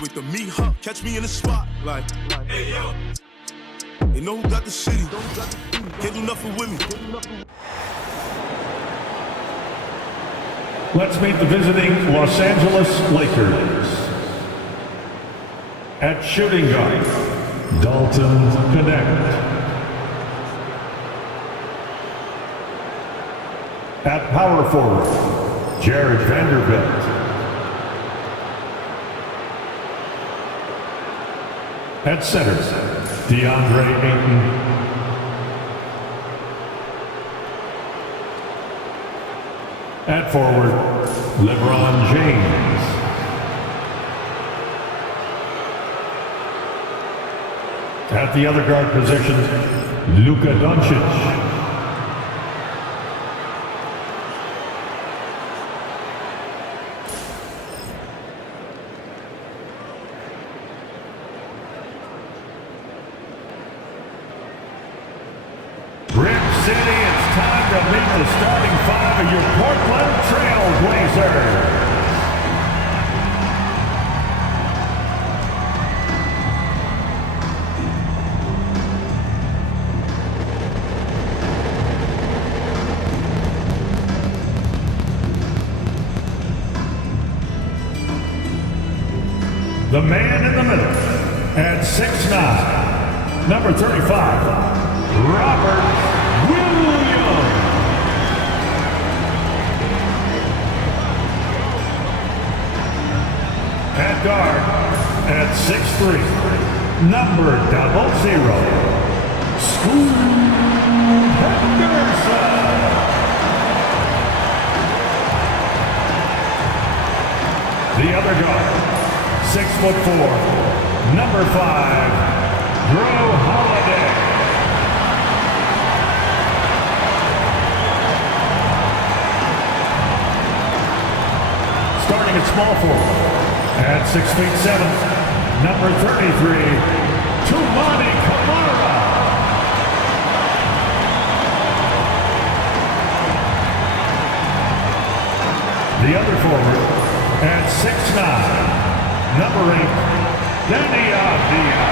Can't wait to meet her, catch me in the spot. Like, hey yo, you know who got the city? Can't do nothing with me. Let's meet the visiting Los Angeles Lakers. At shooting guard, Dalton Knecht. At power forward, Jared Vanderbilt. At center, DeAndre Ayton. At forward, LeBron James. At the other guard position, Luka Doncic. The starting five of your Portland Trail Blazers. The man in the middle at 6'9", number 35, Robert Williams. At guard, at 6'3", number 00, Scoot Henderson. The other guard, 6'4", number 5, Drew Holiday. Starting at small forward. At 6'7", number 33, Toumani Camara. The other forward, at 6'9", number 8, Deni Avdija.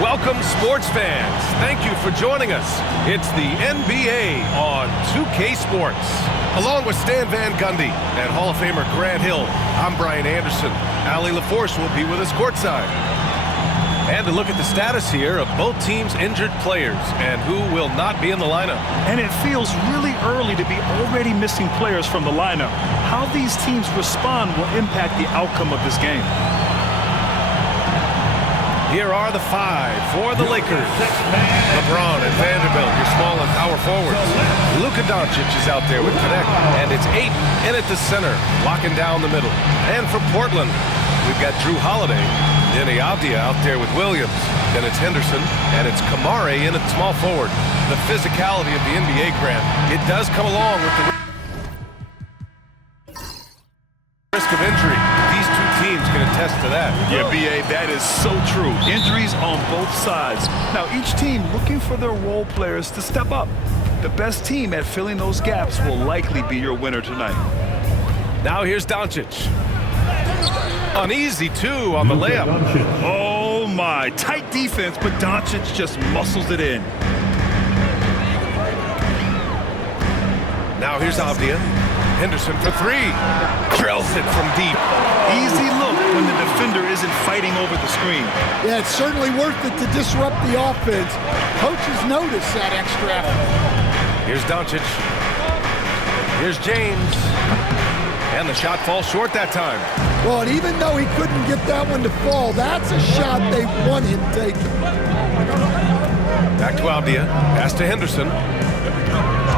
Welcome, sports fans. Thank you for joining us. It's the NBA on 2K Sports. Along with Stan Van Gundy and Hall of Famer Grant Hill, I'm Brian Anderson. Allie LaForce will be with us courtside. And to look at the status here of both teams' injured players and who will not be in the lineup. And it feels really early to be already missing players from the lineup. How these teams respond will impact the outcome of this game. Here are the five for the Lakers. LeBron and Vanderbilt, your small and power forwards. Luka Doncic is out there with Knecht, and it's Ayton in at the center, locking down the middle. And for Portland, we've got Drew Holiday, Deni Avdija out there with Williams. Then it's Henderson, and it's Camara in at small forward. The physicality of the NBA, Grant, it does come along with the risk of injury. These two teams can attest to that. Yeah, B.A., that is so true. Injuries on both sides. Now, each team looking for their role players to step up. The best team at filling those gaps will likely be your winner tonight. Now here's Doncic. An easy two on the layup. Oh, my. Tight defense, but Doncic just muscles it in. Now here's Avdija. Henderson for three. Drills it from deep. Easy look when the defender isn't fighting over the screen. Yeah, it's certainly worth it to disrupt the offense. Coaches notice that extra effort. Here's Doncic. Here's James. And the shot falls short that time. Well, and even though he couldn't get that one to fall, that's a shot they want him taking. Back to Avdija. Pass to Henderson.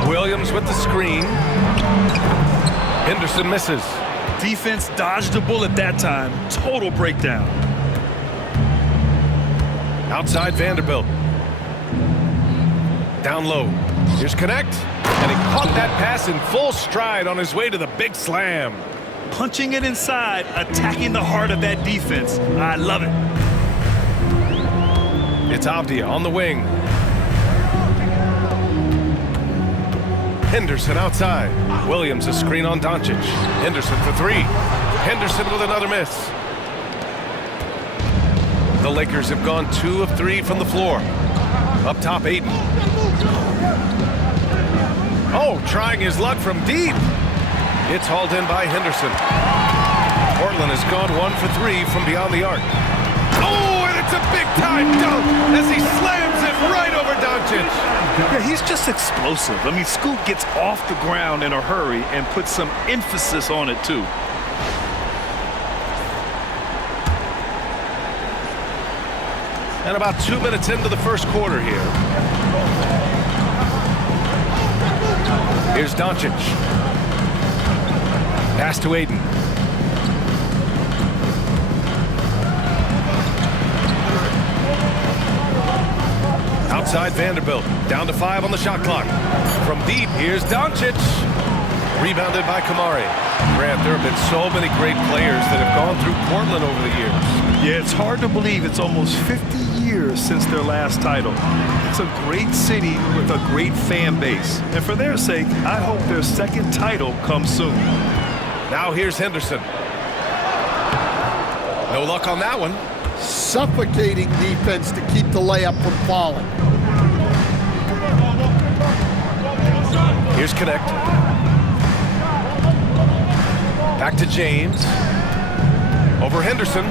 Williams with the screen. Henderson misses. Defense dodged a bullet that time. Total breakdown. Outside Vanderbilt. Down low. Here's Knecht. And he caught that pass in full stride on his way to the big slam. Punching it inside, attacking the heart of that defense. I love it. It's Avdija on the wing. Henderson outside. Williams a screen on Doncic. Henderson for three. Henderson with another miss. The Lakers have gone 2 of 3 from the floor. Up top, Ayton. Oh, trying his luck from deep. It's hauled in by Henderson. Portland has gone 1 for 3 from beyond the arc. Oh, and it's a big-time dunk as he slams it right over Doncic. Yeah, he's just explosive. I mean, Scoot gets off the ground in a hurry and puts some emphasis on it, too. And about 2 minutes into the first quarter here. Here's Doncic. Pass to Ayton. Outside Vanderbilt. Down to 5 on the shot clock. From deep, here's Doncic. Rebounded by Kamari. Grant, there have been so many great players that have gone through Portland over the years. Yeah, it's hard to believe it's almost 50 years since their last title. It's a great city with a great fan base. And for their sake, I hope their second title comes soon. Now here's Henderson. No luck on that one. Suffocating defense to keep the layup from falling. Here's Connect. Back to James. Over Henderson.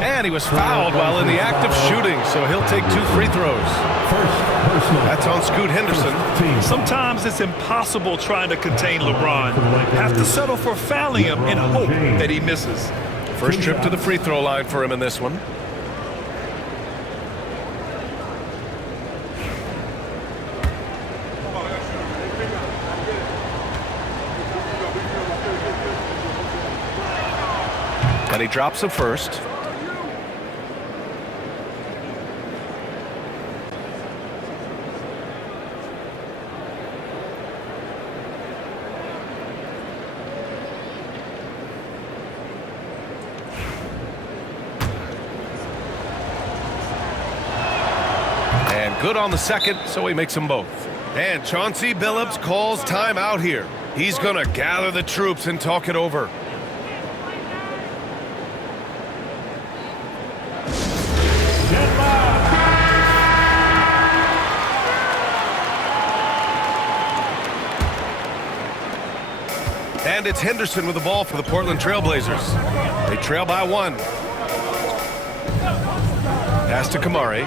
And he was fouled while in the act of shooting, so he'll take 2 free throws. That's on Scoot Henderson. Sometimes it's impossible trying to contain LeBron. Have to settle for fouling him and hope that he misses. First trip to the free throw line for him in this one. And he drops the first. And good on the second, so he makes them both. And Chauncey Billups calls timeout here. He's going to gather the troops and talk it over. And it's Henderson with the ball for the Portland Trailblazers. They trail by 1. Pass to Kamari.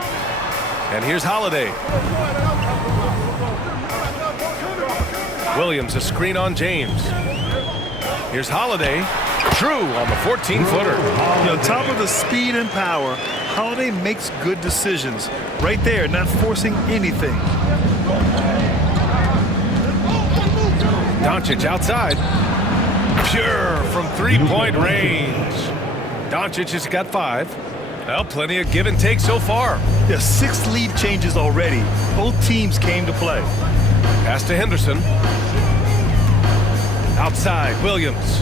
And here's Holiday. Williams a screen on James. Here's Holiday. True on the 14-footer. On top of the speed and power, Holiday makes good decisions. Right there, not forcing anything. Doncic outside. Pure from three-point range. Doncic has got 5. Well, plenty of give and take so far. Yeah, 6 lead changes already. Both teams came to play. Pass to Henderson. Outside, Williams.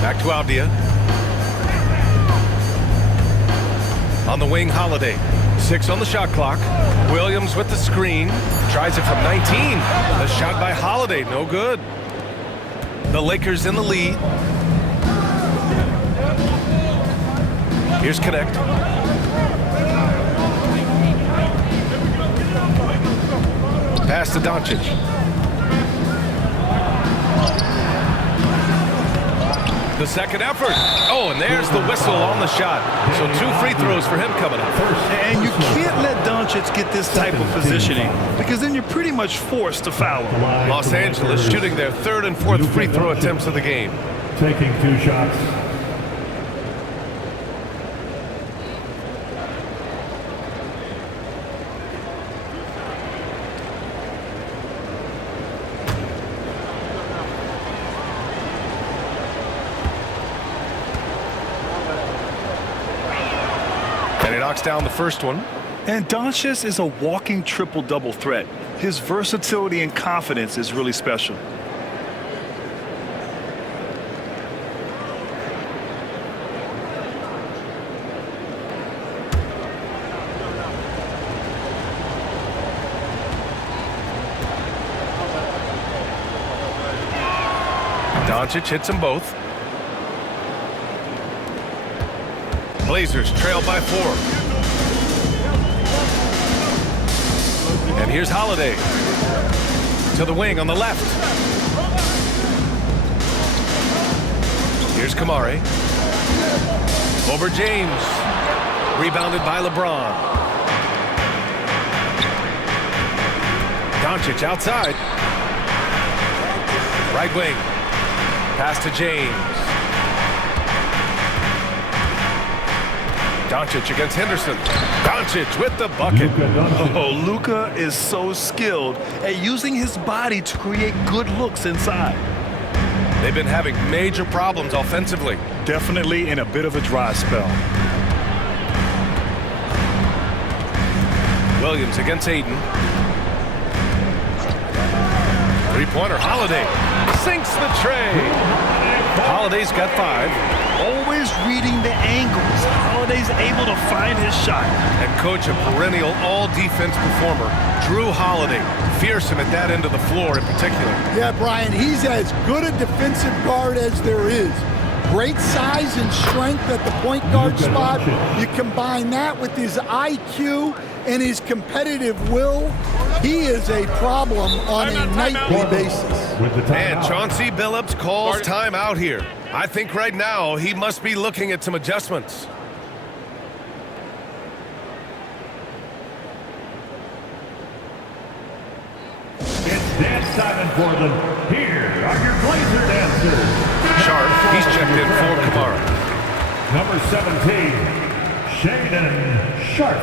Back to Avdia. On the wing, Holiday. 6 on the shot clock. Williams with the screen. Tries it from 19. The shot by Holiday, no good. The Lakers in the lead. Here's Connect. Pass to Doncic. The second effort. Oh, and there's the whistle on the shot. So 2 free throws for him coming up. And you can't let Doncic get this type of positioning because then you're pretty much forced to foul him. Los Angeles shooting their 3rd and 4th free throw attempts of the game. Taking 2 shots. And he knocks down the first one. And Doncic is a walking triple-double threat. His versatility and confidence is really special. Doncic hits them both. Blazers trail by 4. And here's Holiday to the wing on the left. Here's Kamari. Over James. Rebounded by LeBron. Doncic outside. Right wing. Pass to James. Doncic against Henderson. Doncic with the bucket. Oh, Luka is so skilled at using his body to create good looks inside. They've been having major problems offensively. Definitely in a bit of a dry spell. Williams against Ayton. Three-pointer, Holiday. Sinks the tray. Holiday's got 5. Always reading the angles. Holiday's able to find his shot. And coach, a perennial all-defense performer, Drew Holiday. Fearsome at that end of the floor in particular. Yeah, Brian, he's as good a defensive guard as there is. Great size and strength at the point guard spot. You combine that with his IQ and his competitive will, he is a problem on a nightly basis. And Chauncey Billups calls timeout here. I think right now he must be looking at some adjustments. It's dance time in Portland. Here are your Blazer dancers. Sharp, he's checked in for Kamara. Number 17, Shaedon Sharpe.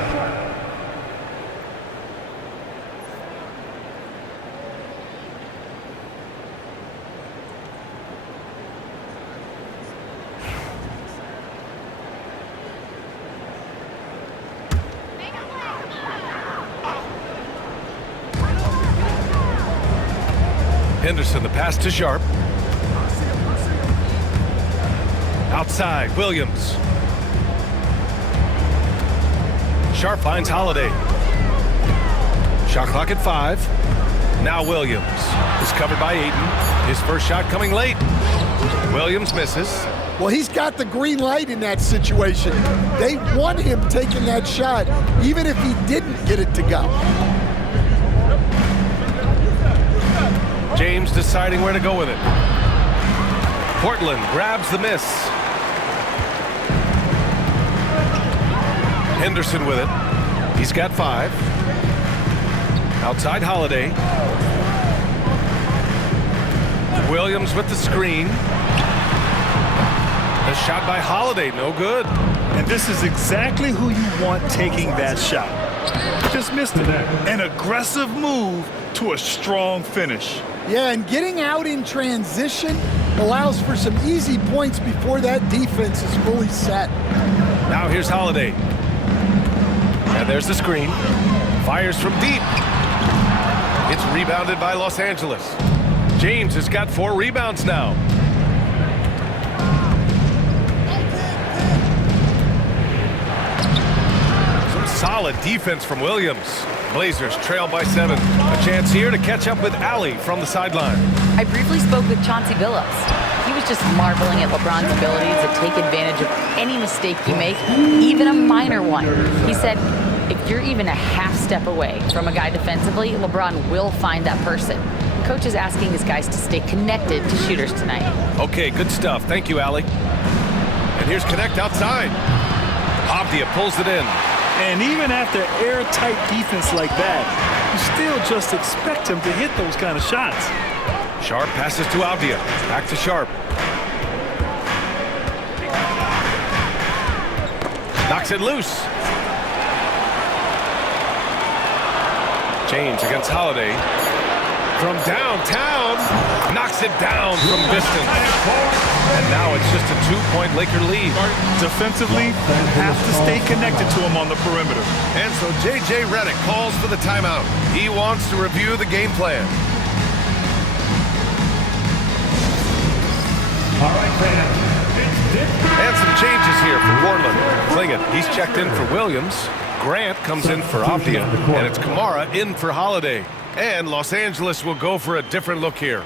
Henderson, the pass to Sharp. Outside, Williams. Sharp finds Holiday. Shot clock at 5. Now Williams is covered by Ayton. His first shot coming late. Williams misses. Well, he's got the green light in that situation. They want him taking that shot, even if he didn't get it to go. James deciding where to go with it. Portland grabs the miss. Henderson with it. He's got 5. Outside Holiday. Williams with the screen. The shot by Holiday, no good. And this is exactly who you want taking that shot. Just missed it. An aggressive move to a strong finish. Yeah, and getting out in transition allows for some easy points before that defense is fully set. Now here's Holiday. And there's the screen. Fires from deep. It's rebounded by Los Angeles. James has got 4 rebounds now. Some solid defense from Williams. Blazers trail by 7. A chance here to catch up with Allie from the sideline. I briefly spoke with Chauncey Billups. He was just marveling at LeBron's ability to take advantage of any mistake you make, even a minor one. He said, if you're even a half step away from a guy defensively, LeBron will find that person. The coach is asking his guys to stay connected to shooters tonight. Okay, good stuff. Thank you, Allie. And here's Connect outside. Avdia pulls it in. And even after airtight defense like that, you still just expect him to hit those kind of shots. Sharp passes to Avdia. Back to Sharp. Knocks it loose. James against Holiday. From downtown. Knocks it down from distance. And now it's just a 2-point Laker lead. Defensively, have to stay connected to him on the perimeter. And so J.J. Redick calls for the timeout. He wants to review the game plan. All right, fans. And some changes here for Portland. Klingett, he's checked in for Williams. Grant comes in for Avdia. And it's Kamara in for Holiday. And Los Angeles will go for a different look here.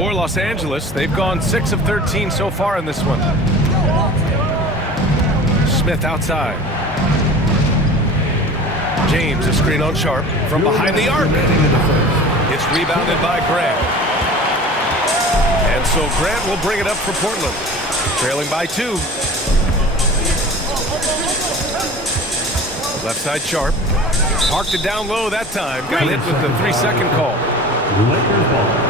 For Los Angeles, they've gone 6 of 13 so far in this one. Smith outside. James, a screen on Sharp from behind the arc. It's rebounded by Grant. And so Grant will bring it up for Portland. Trailing by 2. Left side Sharp. Parked it down low that time. Got hit with the 3-second call. Lakers ball.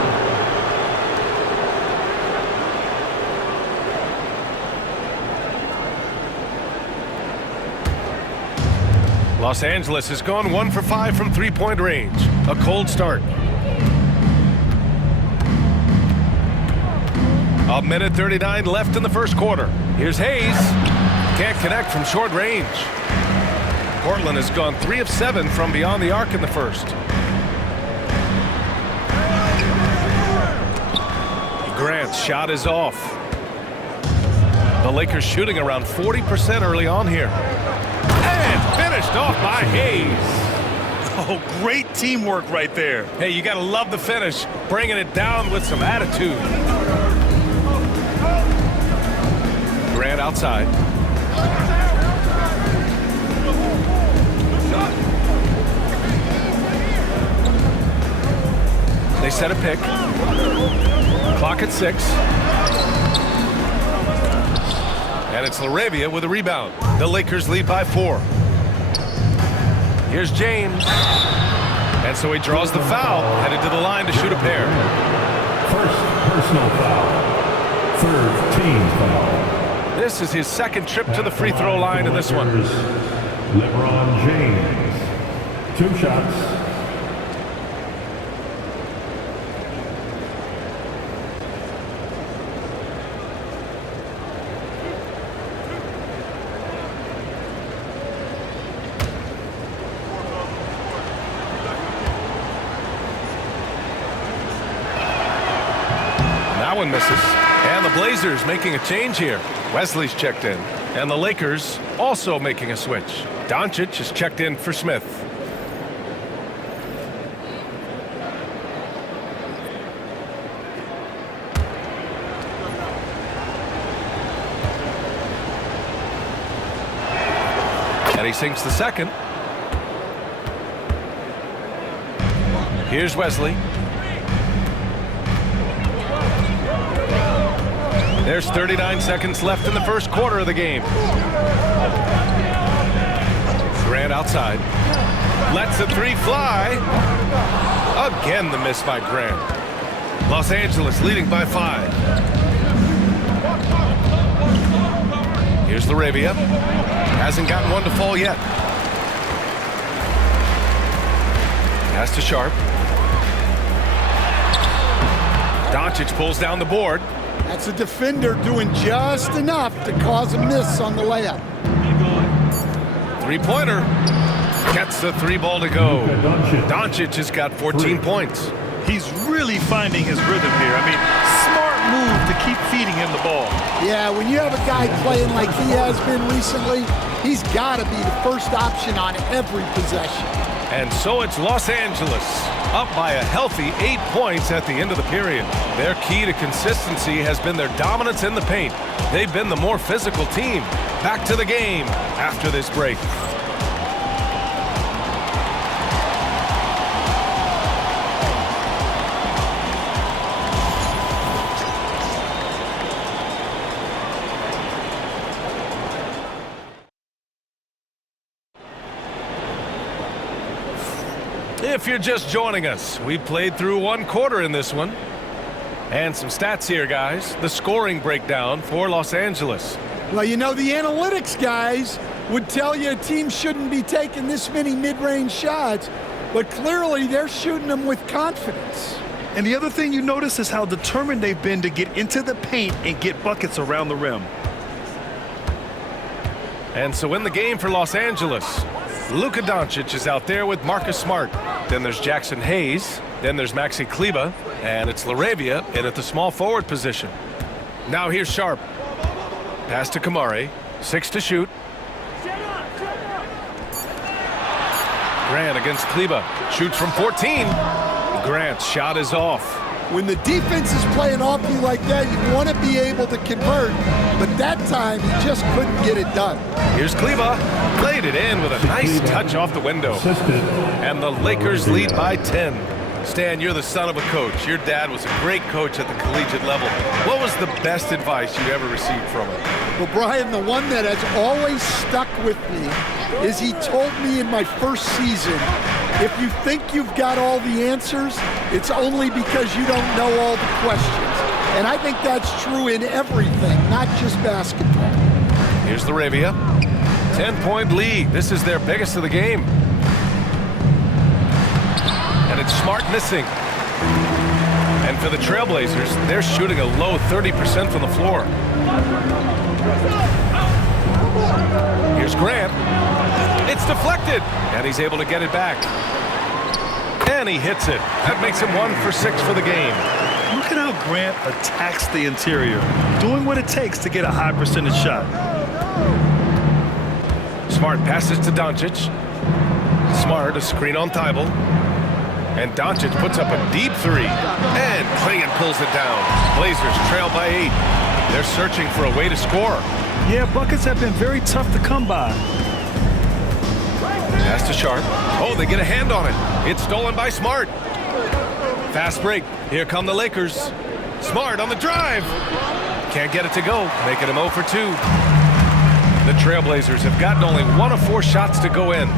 Los Angeles has gone 1 for 5 from three-point range. A cold start. A minute 39 left in the first quarter. Here's Hayes. Can't connect from short range. Portland has gone 3 of 7 from beyond the arc in the first. Grant's shot is off. The Lakers shooting around 40% early on here. And finished off by Hayes. Oh, great teamwork right there. Hey, you got to love the finish. Bringing it down with some attitude. Grant outside. They set a pick. Clock at 6. And it's LaRavia with a rebound. The Lakers lead by 4. Here's James. And so he draws the foul, headed to the line to shoot a pair. First personal foul. Third team foul. This is his second trip to the free throw line in this one. LeBron James. 2 shots. That one misses. And the Blazers making a change here. Wesley's checked in. And the Lakers also making a switch. Doncic is checked in for Smith. And he sinks the second. Here's Wesley. There's 39 seconds left in the first quarter of the game. Grant outside. Lets the 3 fly. Again, the miss by Grant. Los Angeles leading by 5. Here's LaRavia. Hasn't gotten one to fall yet. Pass to Sharp. Doncic pulls down the board. That's a defender doing just enough to cause a miss on the layup. 3-pointer. Gets the 3 ball to go. Doncic has got 14 points. He's really finding his rhythm here. I mean, smart move to keep feeding him the ball. Yeah, when you have a guy playing like he has been recently, he's got to be the first option on every possession. And so it's Los Angeles, up by a healthy 8 points at the end of the period. Their key to consistency has been their dominance in the paint. They've been the more physical team. Back to the game after this break. If you're just joining us, we played through 1 quarter in this one. And some stats here, guys. The scoring breakdown for Los Angeles. Well, you know, the analytics guys would tell you a team shouldn't be taking this many mid-range shots, but clearly they're shooting them with confidence. And the other thing you notice is how determined they've been to get into the paint and get buckets around the rim. And so in the game for Los Angeles, Luka Doncic is out there with Marcus Smart. Then there's Jackson Hayes. Then there's Maxi Kleber. And it's LaRavia in at the small forward position. Now here's Sharp. Pass to Kamari. 6 to shoot. Grant against Kleber. Shoots from 14. Grant's shot is off. When the defense is playing off you like that, you want to be able to convert. But that time, he just couldn't get it done. Here's Kleba. Played it in with a nice touch off the window. And the Lakers lead by 10. Stan, you're the son of a coach. Your dad was a great coach at the collegiate level. What was the best advice you ever received from him? Well, Brian, the one that has always stuck with me is he told me in my first season, if you think you've got all the answers, it's only because you don't know all the questions. And I think that's true in everything, not just basketball. Here's the Arabia. 10-point lead. This is their biggest of the game. And it's Smart missing. And for the Trailblazers, they're shooting a low 30% from the floor. Here's Grant. It's deflected. And he's able to get it back. And he hits it. That makes him 1 for 6 for the game. Look at how Grant attacks the interior, doing what it takes to get a high percentage shot. Smart passes to Doncic. Smart, a screen on Thibault. And Doncic puts up a deep three. And Clingan pulls it down. Blazers trail by 8. They're searching for a way to score. Yeah, buckets have been very tough to come by. Pass to Sharp. Oh, they get a hand on it. It's stolen by Smart. Fast break. Here come the Lakers. Smart on the drive. Can't get it to go. Making him 0 for 2. The Trailblazers have gotten only 1 of 4 shots to go in.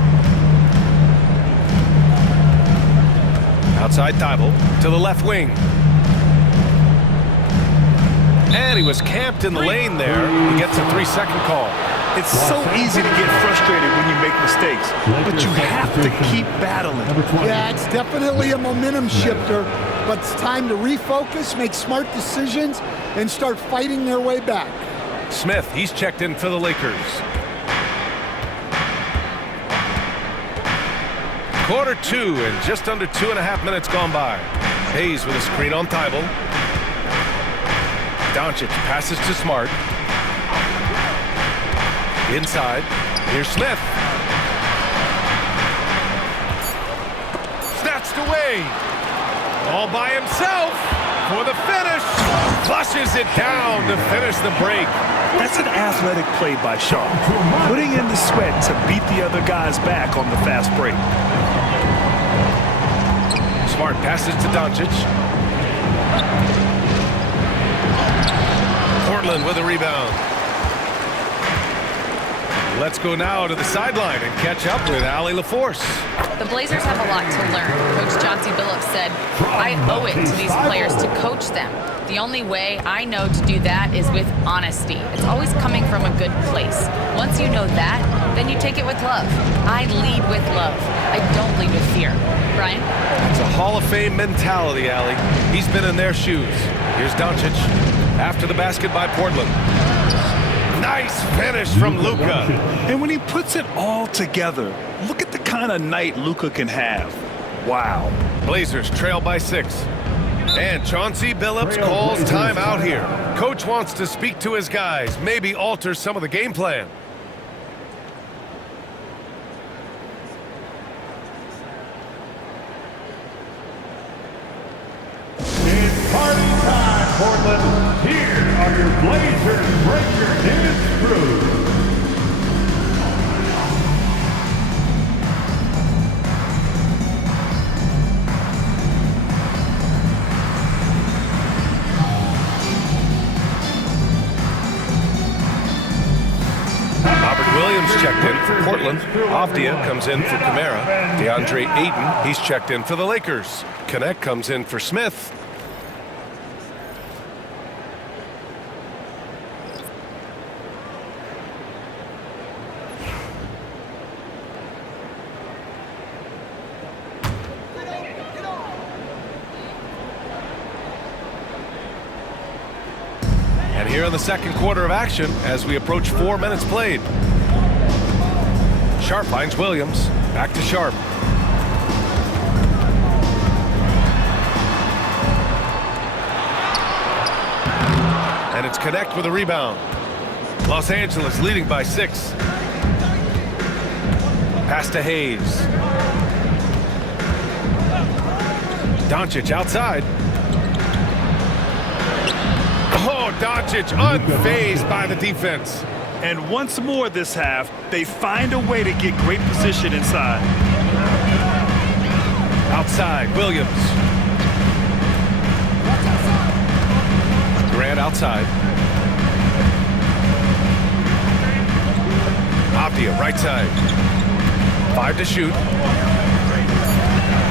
Outside Thibault to the left wing. And he was camped in the lane there. He gets a 3-second call. It's so easy to get frustrated when you make mistakes, but you have to keep battling. Yeah, it's definitely a momentum shifter, but it's time to refocus, make smart decisions, and start fighting their way back. Smith, he's checked in for the Lakers. Quarter 2 and just under 2.5 minutes gone by. Hayes with a screen on Thibault. Doncic passes to Smart. Inside, here's Smith. Snatched away. All by himself for the finish. Flushes it down to finish the break. That's an athletic play by Sharp, putting in the sweat to beat the other guys back on the fast break. Smart passes to Doncic. Portland with a rebound. Let's go now to the sideline and catch up with Allie LaForce. The Blazers have a lot to learn. Coach Chauncey Billups said, I owe it to these players to coach them. The only way I know to do that is with honesty. It's always coming from a good place. Once you know that, then you take it with love. I lead with love. I don't lead with fear. Brian? It's a Hall of Fame mentality, Allie. He's been in their shoes. Here's Doncic after the basket by Portland. Nice finish from Luka. And when he puts it all together, look at the kind of night Luka can have. Wow. Blazers trail by 6. And Chauncey Billups calls timeout here. Coach wants to speak to his guys, maybe alter some of the game plan. It's party time, Portland. Here are your Blazers Breaker Dance Crew. Robert Williams checked in for Portland. Avdia comes in for Kamara. DeAndre Ayton, he's checked in for the Lakers. Connect comes in for Smith. And here in the second quarter of action as we approach 4 minutes played. Sharp finds Williams. Back to Sharp. And it's Connect with a rebound. Los Angeles leading by 6. Pass to Hayes. Doncic outside. Oh, Doncic unfazed by the defense. And once more this half, they find a way to get great position inside. Outside, Williams. Grant outside. Avdia, right side. 5 to shoot.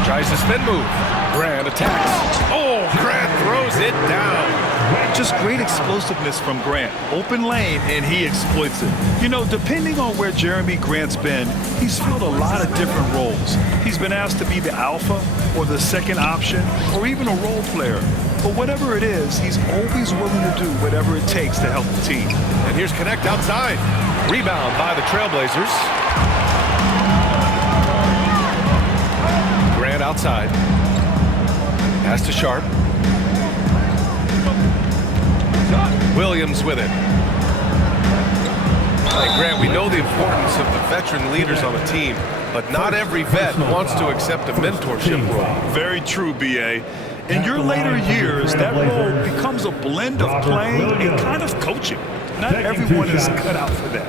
Tries to spin move. Grant attacks. Oh, Grant throws it down. Just great explosiveness from Grant. Open lane, and he exploits it. You know, depending on where Jeremy Grant's been, he's filled a lot of different roles. He's been asked to be the alpha or the second option or even a role player. But whatever it is, he's always willing to do whatever it takes to help the team. And here's Connect outside. Rebound by the Trailblazers. Grant outside. Pass to Sharp. Williams with it. Hey, Grant, we know the importance of the veteran leaders on the team, but not every vet wants to accept a mentorship role. Very true, B.A. In your later years, that role becomes a blend of playing and kind of coaching. Not everyone is cut out for that.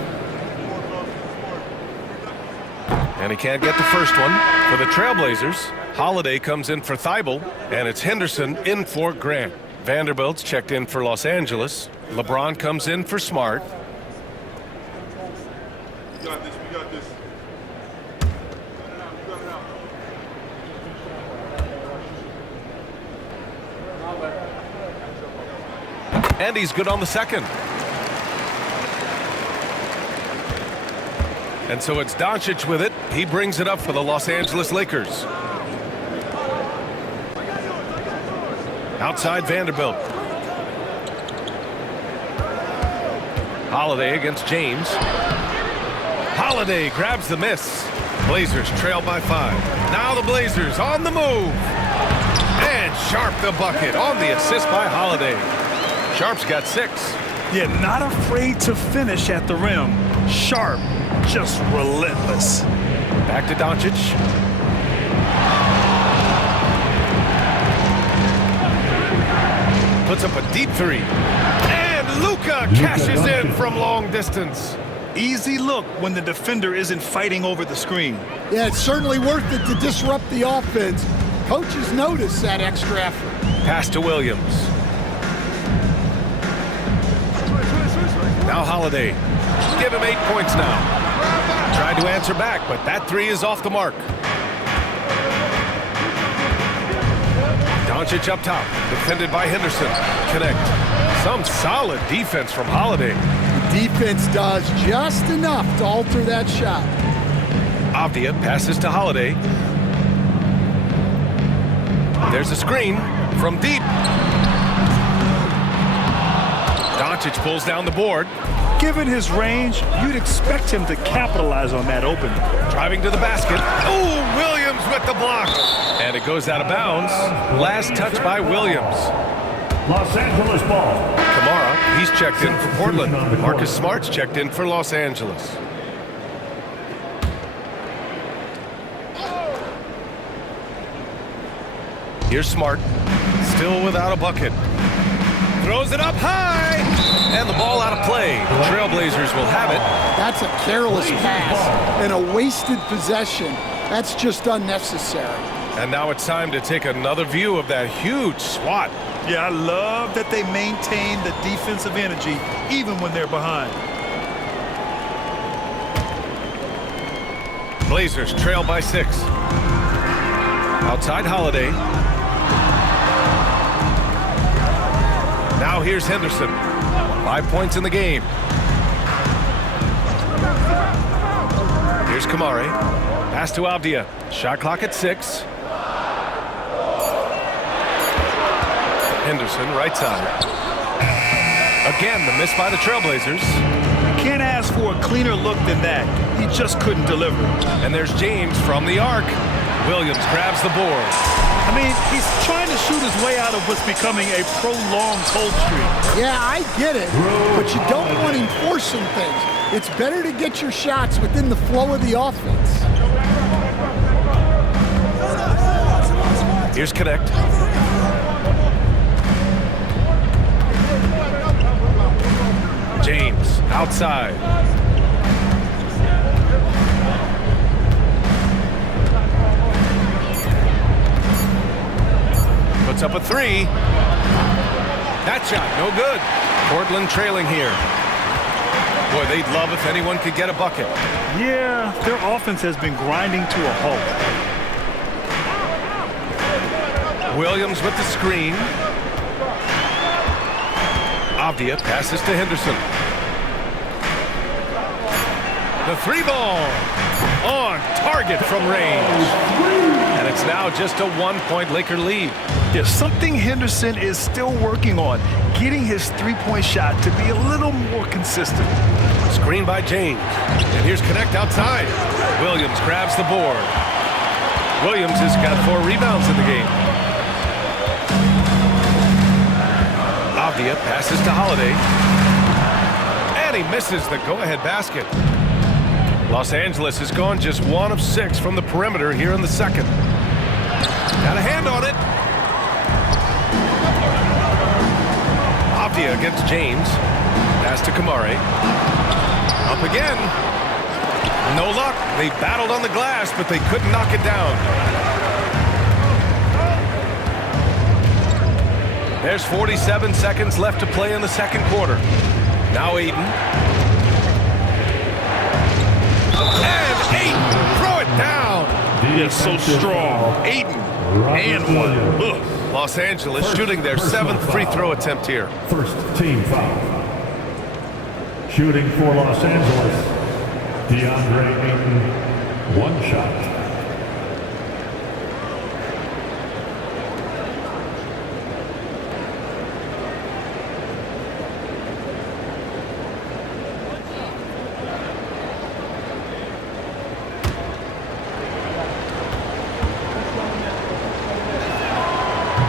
And he can't get the first one. For the Trailblazers, Holiday comes in for Thibault, and it's Henderson in for Grant. Vanderbilt's checked in for Los Angeles. LeBron comes in for Smart. We got this. And he's good on the second. And so it's Doncic with it. He brings it up for the Los Angeles Lakers. Outside Vanderbilt. Holiday against James. Holiday grabs the miss. Blazers trail by 5. Now the Blazers on the move. And Sharp the bucket on the assist by Holiday. Sharp's got 6. Yeah, not afraid to finish at the rim. Sharp, just relentless. Back to Doncic. Puts up a deep 3. And Luka cashes in from long distance. Easy look when the defender isn't fighting over the screen. Yeah, it's certainly worth it to disrupt the offense. Coaches notice that extra effort. Pass to Williams. Now Holiday. Give him 8 points now. Tried to answer back, but that 3 is off the mark. Doncic up top, defended by Henderson. Connect. Some solid defense from Holiday. The defense does just enough to alter that shot. Avdia passes to Holiday. There's a screen from deep. Doncic pulls down the board. Given his range, you'd expect him to capitalize on that open. Driving to the basket. Oh, Williams with the block. And it goes out of bounds. Last touch by Williams. Los Angeles ball. Kamara, he's checked in for Portland. Marcus Smart's checked in for Los Angeles. Here's Smart. Still without a bucket. Throws it up high. And the ball out of play. The Trailblazers will have it. That's a careless pass and a wasted possession. That's just unnecessary. And now it's time to take another view of that huge swat. Yeah, I love that they maintain the defensive energy even when they're behind. Blazers trail by 6. Outside Holiday. Now here's Henderson. 5 points in the game. Here's Kamari. Pass to Avdia. Shot clock at 6. Henderson, right side. Again, the miss by the Trailblazers. Can't ask for a cleaner look than that. He just couldn't deliver. And there's James from the arc. Williams grabs the board. I mean, he's trying to shoot his way out of what's becoming a prolonged cold streak. Yeah, I get it, but you don't want him forcing things. It's better to get your shots within the flow of the offense. Here's Connect. James outside. Puts up a three. That shot, no good. Portland trailing here. Boy, they'd love if anyone could get a bucket. Yeah, their offense has been grinding to a halt. Williams with the screen. Avdia passes to Henderson. The three ball on target from range. And it's now just a 1-point Laker lead. There's something Henderson is still working on, getting his three-point shot to be a little more consistent. Screen by James. And here's Connect outside. Williams grabs the board. Williams has got 4 rebounds in the game. Avdia passes to Holiday. And he misses the go-ahead basket. Los Angeles has gone just 1 of 6 from the perimeter here in the second. Got a hand on it. Avdia against James. Pass to Kamare. Up again. No luck. They battled on the glass, but they couldn't knock it down. There's 47 seconds left to play in the second quarter. Now Ayton. And Ayton, throw it down. He is so strong. Ayton, and one. Ugh. Los Angeles shooting their 7th free throw attempt here. First team foul. Shooting for Los Angeles, DeAndre Ayton, 1 shot.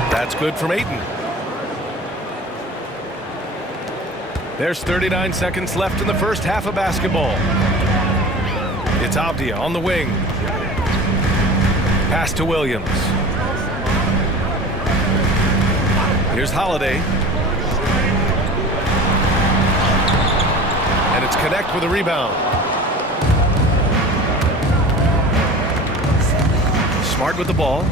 That's good from Ayton. There's 39 seconds left in the first half of basketball. It's Avdia on the wing. Pass to Williams. Here's Holiday. And it's Connect with a rebound. Smart with the ball.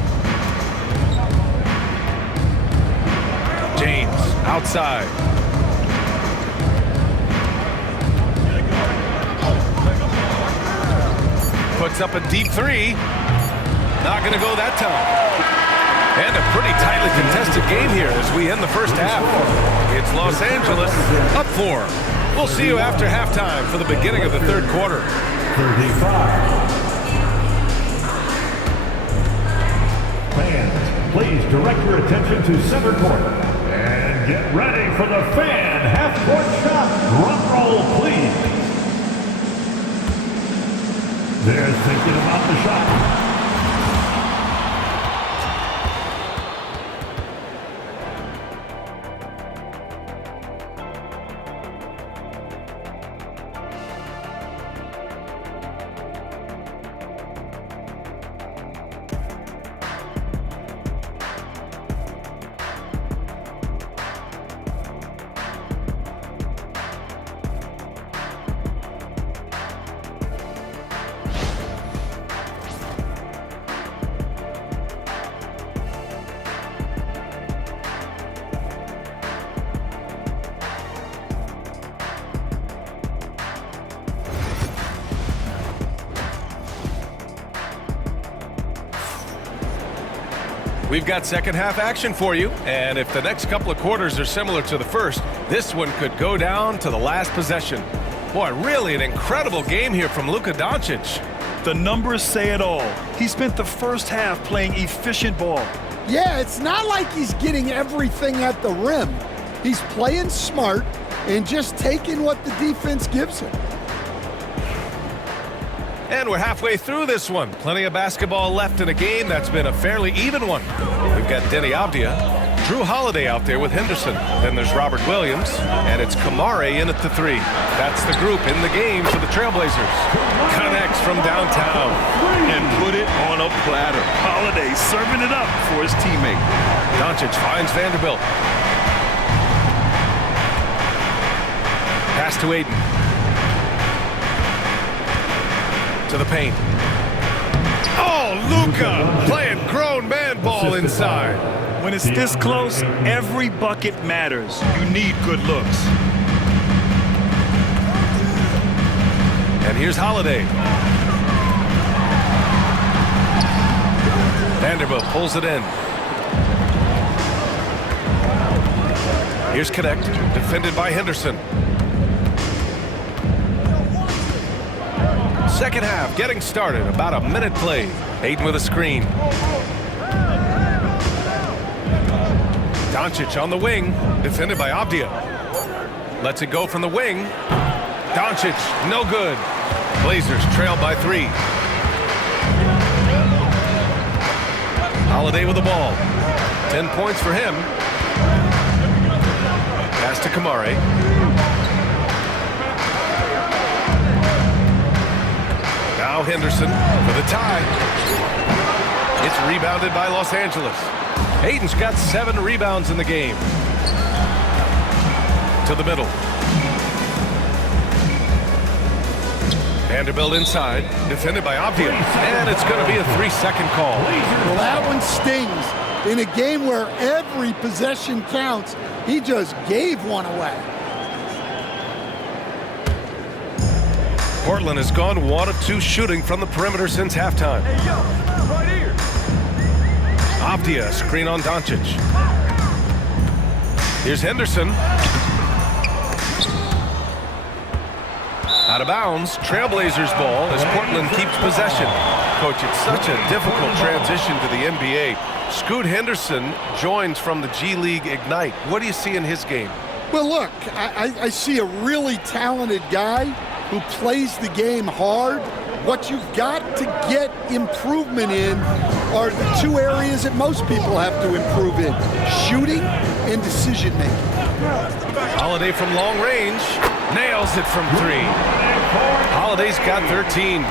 James outside. Puts up a deep three. Not going to go that time. And a pretty tightly contested game here as we end the first half. It's Los Angeles up 4. We'll see you after halftime for the beginning of the third quarter. 35. Fans, please direct your attention to center court. And get ready for the fan half-court shot. Drum roll, please. They're thinking about the shot. We've got second half action for you, and if the next couple of quarters are similar to the first, this one could go down to the last possession. Boy, really an incredible game here from Luka Doncic. The numbers say it all. He spent the first half playing efficient ball. Yeah, it's not like he's getting everything at the rim. He's playing smart and just taking what the defense gives him. And we're halfway through this one. Plenty of basketball left in a game that's been a fairly even one. We've got Denny Avdia, Drew Holiday out there with Henderson. Then there's Robert Williams, and it's Kamare in at the 3. That's the group in the game for the Trailblazers. Connects from downtown. And put it on a platter. Holiday serving it up for his teammate. Doncic finds Vanderbilt. Pass to Ayton. To the paint. Oh, Luka playing grown man ball inside. When it's this close, every bucket matters. You need good looks. And here's Holiday. Vanderbilt pulls it in. Here's Connect, defended by Henderson. Second half getting started, about a minute played. Ayton with a screen. Doncic on the wing, defended by Avdija. Lets it go from the wing. Doncic, no good. Blazers trail by 3. Holiday with the ball. 10 points for him. Pass to Kamari. Now Henderson for the tie. It's rebounded by Los Angeles. Ayton's got 7 rebounds in the game. To the middle. Vanderbilt inside, defended by Avdija. And it's going to be a 3-second call. Well, that one stings. In a game where every possession counts, he just gave one away. Portland has gone 1 of 2 shooting from the perimeter since halftime. Hey, yo, right here. Avdija, screen on Doncic. Here's Henderson. Out of bounds, Trailblazers ball as Portland keeps possession. Coach, it's such a difficult transition to the NBA. Scoot Henderson joins from the G League Ignite. What do you see in his game? Well, look, I see a really talented guy who plays the game hard. What you've got to get improvement in are the 2 areas that most people have to improve in: shooting and decision making. Holiday from long range, nails it from 3. Holiday's got 13.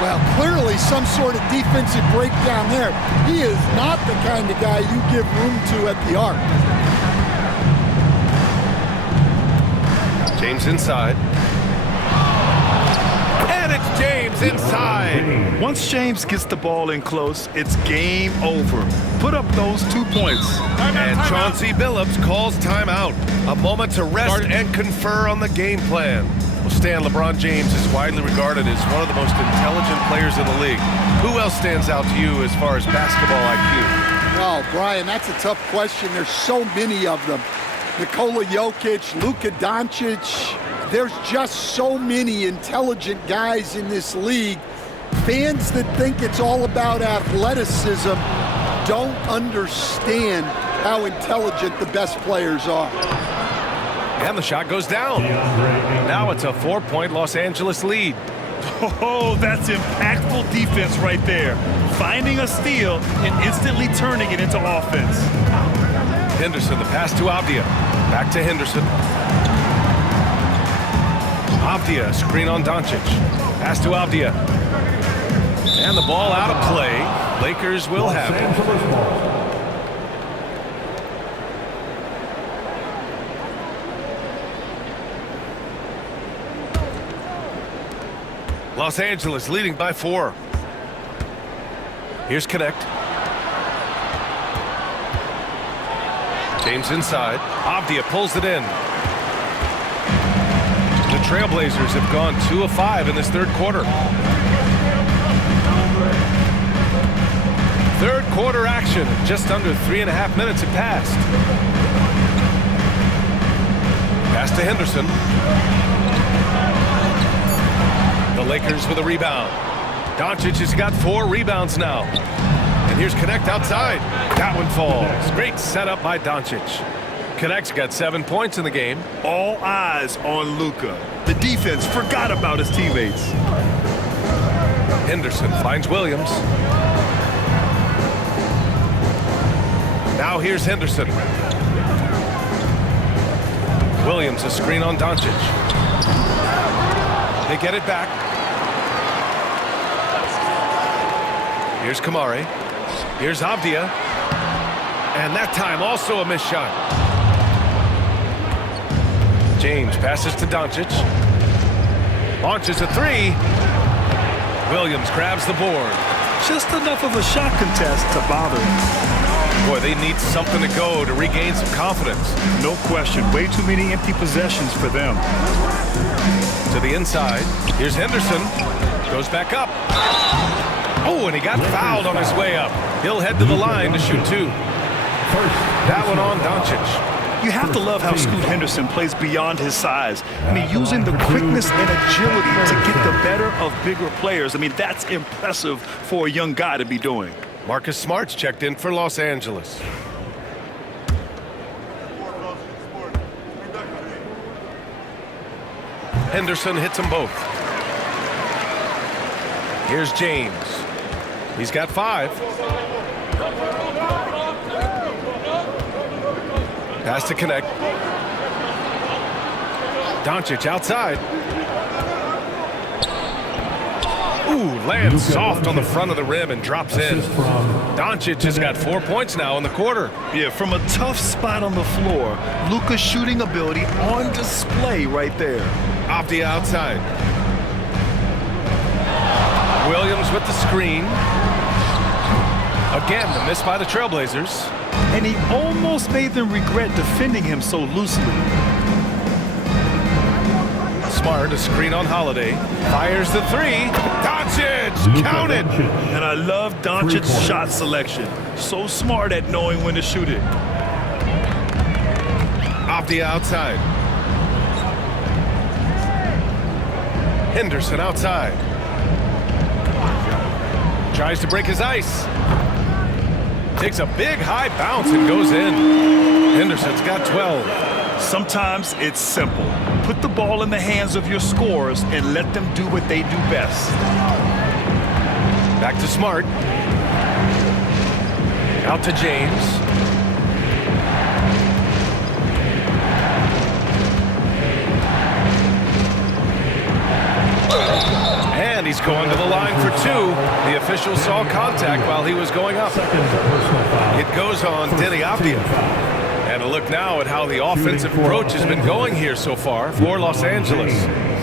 Well, clearly some sort of defensive breakdown there. He is not the kind of guy you give room to at the arc. James inside. And it's James inside. Once James gets the ball in close, it's game over. Put up those 2 points. And Chauncey Billups calls timeout. A moment to rest and confer on the game plan. Well, Stan, LeBron James is widely regarded as one of the most intelligent players in the league. Who else stands out to you as far as basketball IQ? Well, Brian, that's a tough question. There's so many of them. Nikola Jokic, Luka Doncic. There's just so many intelligent guys in this league. Fans that think it's all about athleticism don't understand how intelligent the best players are. And the shot goes down. Now it's a 4-point Los Angeles lead. Oh, that's impactful defense right there. Finding a steal and instantly turning it into offense. Henderson, the pass to Avdija. Back to Henderson. Avdija, screen on Doncic. Pass to Avdija. And the ball out of play. Lakers will have it. Los Angeles leading by 4. Here's Connect. James inside. Avdija pulls it in. The Trailblazers have gone 2 of 5 in this 3rd quarter. 3rd quarter action. Just under 3.5 minutes have passed. Pass to Henderson. The Lakers with a rebound. Doncic has got 4 rebounds now. And here's Connect outside. That one falls. Great setup by Doncic. Connect's got 7 points in the game. All eyes on Luka. The defense forgot about his teammates. Henderson finds Williams. Now here's Henderson. Williams, a screen on Doncic. They get it back. Here's Kamari. Here's Avdija. And that time also a missed shot. James passes to Doncic. Launches a three. Williams grabs the board. Just enough of a shot contest to bother him. Boy, they need something to go to regain some confidence. No question. Way too many empty possessions for them. To the inside. Here's Henderson. Goes back up. Oh, and he got fouled on his way up. He'll head to the line to shoot two. That one on Doncic. You have to love how Scoot Henderson plays beyond his size. I mean, using the quickness and agility to get the better of bigger players. I mean, that's impressive for a young guy to be doing. Marcus Smart's checked in for Los Angeles. Henderson hits them both. Here's James. He's got 5. Pass to connect. Doncic outside. Ooh, lands soft on the front of the rim and drops in. Doncic has got 4 points now in the quarter. Yeah, from a tough spot on the floor, Luka's shooting ability on display right there. Off the outside. Williams with the screen. Again, the miss by the Trailblazers. And he almost made them regret defending him so loosely. Smart, a screen on Holiday. Fires the three. Doncic, count it. And I love Doncic's shot selection. So smart at knowing when to shoot it. Off the outside. Henderson outside. Tries to break his ice. Takes a big high bounce and goes in. Henderson's got 12. Sometimes it's simple. Put the ball in the hands of your scorers and let them do what they do best. Back to Smart. Out to James. And he's going to the line for 2. The official saw contact while he was going up. It goes on Deni Avdija. And a look now at how the offensive approach has been going here so far for Los Angeles.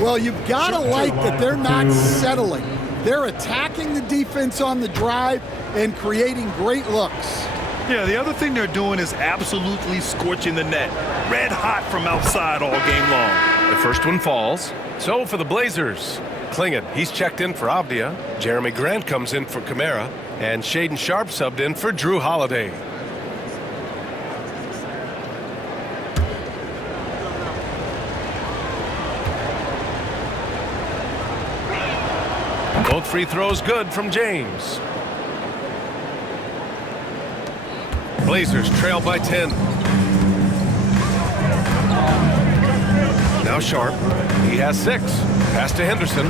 Well, you've got to like that they're not settling. They're attacking the defense on the drive and creating great looks. Yeah, the other thing they're doing is absolutely scorching the net. Red hot from outside all game long. The first one falls. So for the Blazers, Klingon, he's checked in for Avdija. Jeremy Grant comes in for Kamara. And Shaedon Sharpe subbed in for Drew Holiday. Both free throws good from James. Blazers trail by 10. Now Sharpe. He has 6. Pass to Henderson.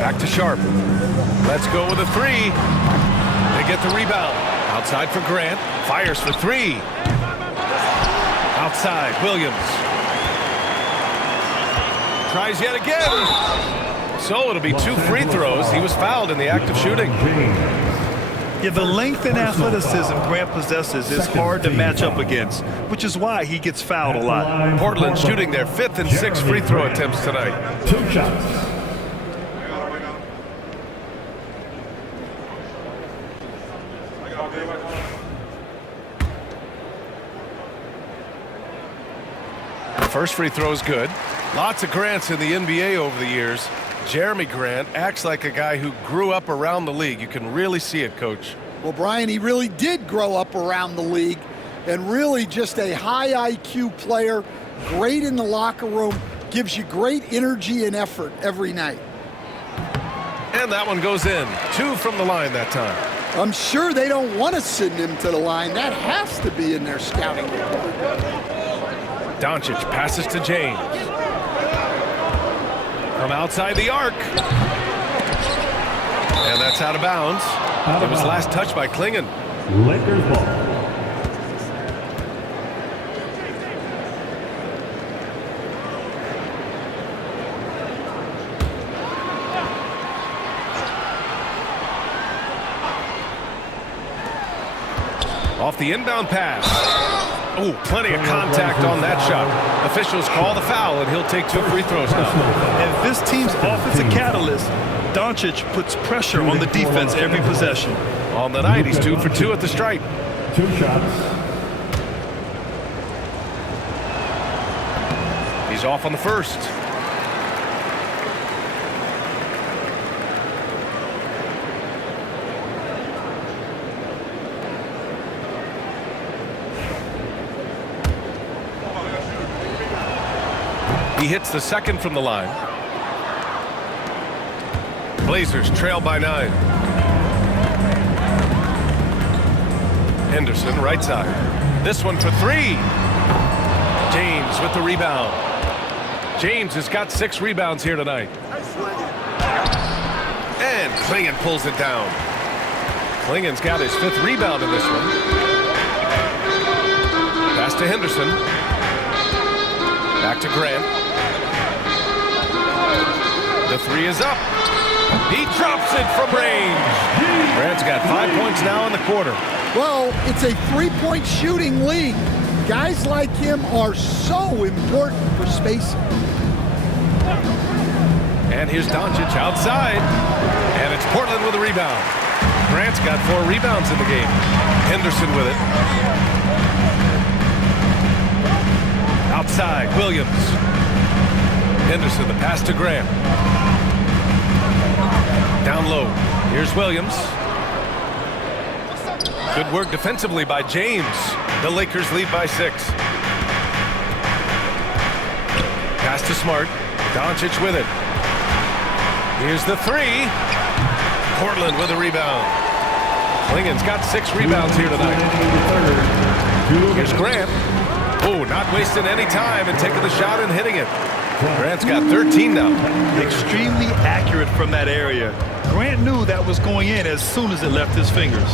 Back to Sharpe. Let's go with a 3. They get the rebound. Outside for Grant. Fires for 3. Outside, Williams. Tries yet again. So it'll be 2 free throws. He was fouled in the act of shooting. Yeah, the length and athleticism Grant possesses is hard to match up against, which is why he gets fouled a lot. Portland shooting their 5th and 6th free throw attempts tonight. 2 shots. First free throw is good. Lots of Grants in the NBA over the years. Jeremy Grant acts like a guy who grew up around the league. You can really see it, Coach. Well, Brian, he really did grow up around the league and really just a high IQ player, great in the locker room, gives you great energy and effort every night. And that one goes in. 2 from the line that time. I'm sure they don't want to send him to the line. That has to be in their scouting report. Doncic passes to James. From outside the arc. And that's out of bounds. It was last touched by Klingon. Lakers ball. Off the inbound pass. Oh, plenty of contact on that shot. Officials call the foul, and he'll take 2 free throws now. And this team's offensive catalyst, Doncic, puts pressure on the defense every possession. On the night, he's 2 for 2 at the stripe. 2 shots. He's off on the first. He hits the second from the line. Blazers trail by 9. Henderson, right side. This one for 3. James with the rebound. James has got 6 rebounds here tonight. And Clingan pulls it down. Clingan's got his 5th rebound in this one. Pass to Henderson. Back to Grant. The 3 is up. He drops it from range. Grant's got 5 points now in the quarter. Well, it's a 3-point shooting league. Guys like him are so important for spacing. And here's Doncic outside. And it's Portland with a rebound. Grant's got 4 rebounds in the game. Henderson with it. Outside, Williams. Henderson, the pass to Grant. Down low. Here's Williams. Good work defensively by James. The Lakers lead by 6. Pass to Smart. Doncic with it. Here's the 3. Portland with a rebound. Clingan's got 6 rebounds here tonight. Here's Grant. Oh, not wasting any time and taking the shot and hitting it. Grant's got 13 now. Extremely accurate from that area. Grant knew that was going in as soon as it left his fingers.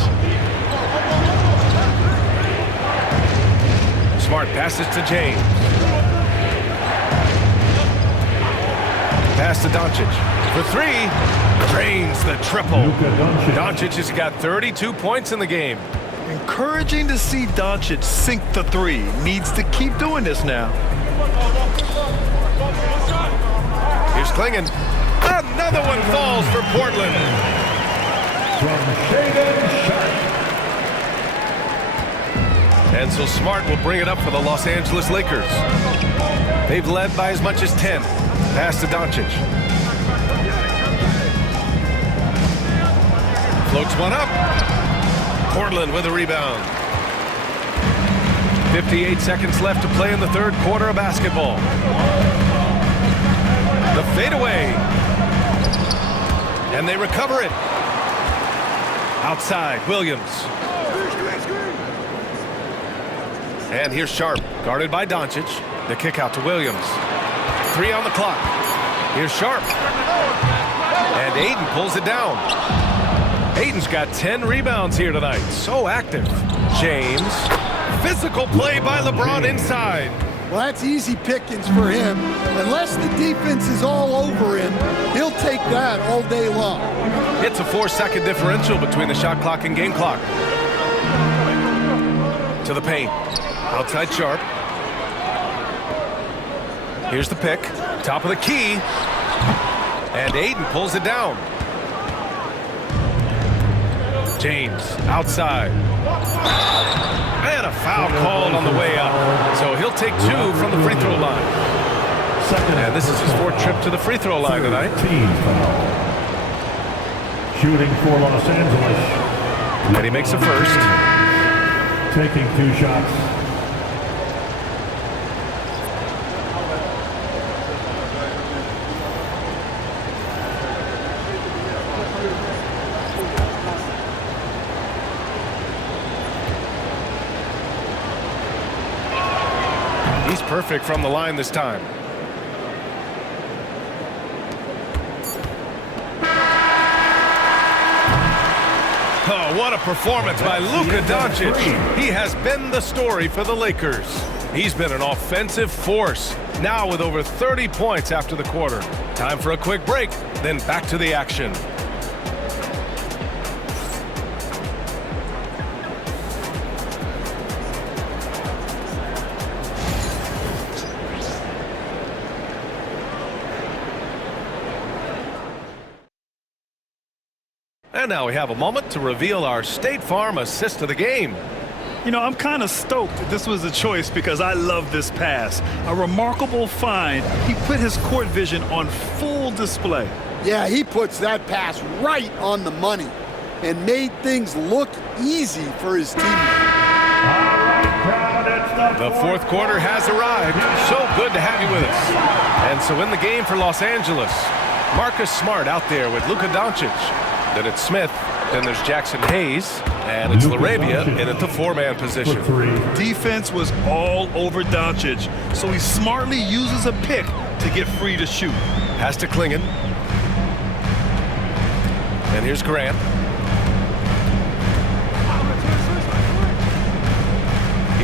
Smart passes to James. Pass to Doncic. For 3. Drains the triple. Doncic has got 32 points in the game. Encouraging to see Doncic sink the 3. Needs to keep doing this now. Here's Clingan. Another one falls for Portland. And so Smart will bring it up for the Los Angeles Lakers. They've led by as much as 10. Pass to Doncic. Floats one up. Portland with a rebound. 58 seconds left to play in the 3rd quarter of basketball. The fadeaway. And they recover it. Outside, Williams. And here's Sharp, guarded by Doncic. The kick out to Williams. 3 on the clock. Here's Sharp. And Ayton pulls it down. Ayton's got 10 rebounds here tonight. So active. James. Physical play by LeBron inside. Well, that's easy pickings for him. Unless the defense is all over him, he'll take that all day long. It's a 4-second differential between the shot clock and game clock. To the paint. Outside Sharp. Here's the pick. Top of the key. And Ayton pulls it down. James outside. And a foul called on the way up. So he'll take 2 from the free throw line. And this is his 4th trip to the free throw line tonight. Shooting for Los Angeles. And he makes a first. Taking 2 shots. He's perfect from the line this time. Oh, what a performance by Luka Doncic. He has been the story for the Lakers. He's been an offensive force, now with over 30 points after the quarter. Time for a quick break, then back to the action. And now we have a moment to reveal our State Farm assist of the game. You know, I'm kind of stoked that this was a choice because I love this pass. A remarkable find. He put his court vision on full display. Yeah, he puts that pass right on the money and made things look easy for his teammates. The fourth quarter has arrived. So good to have you with us. And so in the game for Los Angeles, Marcus Smart out there with Luka Doncic. Then it's Smith. Then there's Jackson Hayes. And it's LaRavia in at the four-man position. Defense was all over Doncic, so he smartly uses a pick to get free to shoot. Pass to Clingan. And here's Grant.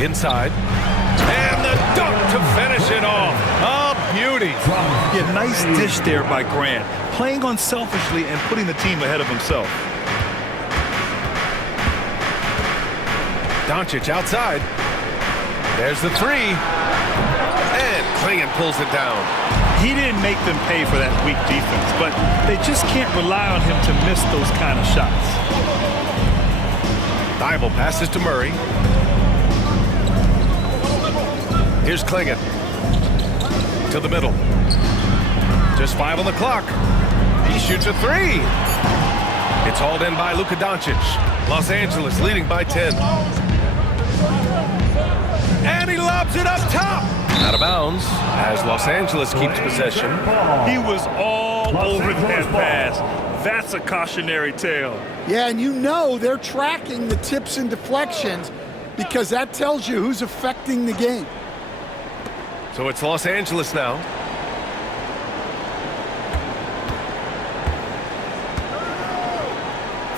Inside. And the dunk to finish it off. A beauty. Yeah, nice dish there by Grant. Playing unselfishly and putting the team ahead of himself. Doncic outside. There's the three. And Clingan pulls it down. He didn't make them pay for that weak defense, but they just can't rely on him to miss those kind of shots. Thibault passes to Murray. Here's Clingan. To the middle. Just 5 on the clock. He shoots a three. It's hauled in by Luka Doncic. Los Angeles leading by 10. And he lobs it up top. Out of bounds as Los Angeles keeps possession. He was all over that pass. That's a cautionary tale. Yeah, and you know they're tracking the tips and deflections because that tells you who's affecting the game. So it's Los Angeles now.